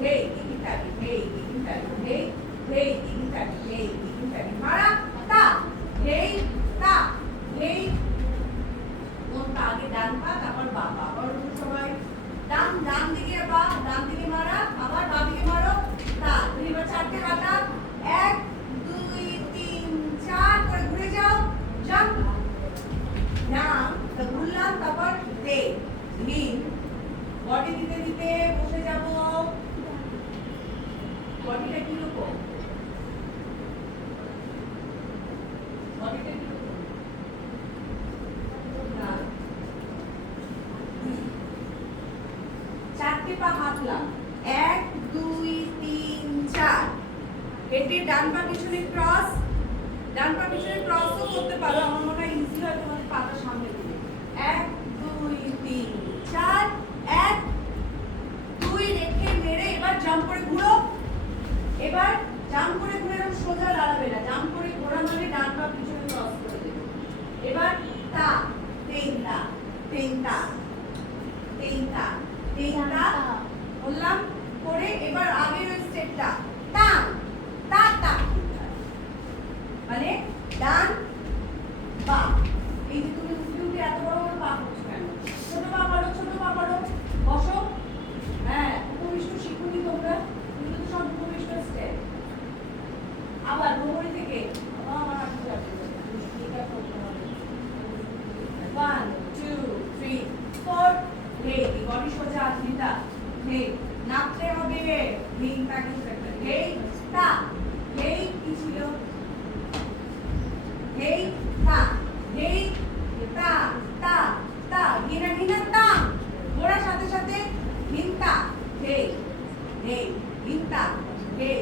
Hey, digitali, hey, digitali, hey, hey, digitali, hey, digitali. Mara, ta, hey, ta, hey. কোনটা আগে ডান পা তারপর বাবা বলো সবাই ডান দিকে বা ডান দিকে মারা আবার বাম দিকে মারো তা তুমি এবার চারটে হাতা 1 2 3 4 করে ঘুরে যাও জাম্প নাম তো ঘুরলাম তারপর দে লিন বডি দিতে দিতে বসে যাব বডিটা কি রকম বডিটা কি রকম চারটে পা হাতলাম 1 2 3 4 হেডের ডান পা পিছনে ক্রস ও করতে পারো আমার মনে হয় ইজি হয় তোমাদের পাটা সামনে দিলে 1 2 3 4 1 2 রেখে মেরে এবার জাম্প করে ঘুরো এবার জাম্প করে ঘুরে এরকম সোজা দাঁড়াবে না জাম্প করে ঘোরা মানে ডান পা পিছনে ক্রস করে দেবে এবার তা তিনটা বললাম করে এবার আগের ওই স্টেপটা টান তা তা মানে ডান বা এই যে তুমি উঠে এত বড় বড় পা করছো কেন ছোট পা করো বসো হ্যাঁ উপবিষ্ট শিখুনি তোমরা কিন্তু তো সব উপবিষ্ট স্টেপ আবার কোমরে থেকে আমার হাত যাবে এটা করতে হবে 1 2 3 4 হে বডি সোজা চিন্তা হে নাচতে হবে লিংটা কিন্তু একটা হে তা হে কি ছিল হে তা হে তা তা তা ঘিনা তা ঘোড়ার সাথে সাথে লিংটা হে হে লিংটা হে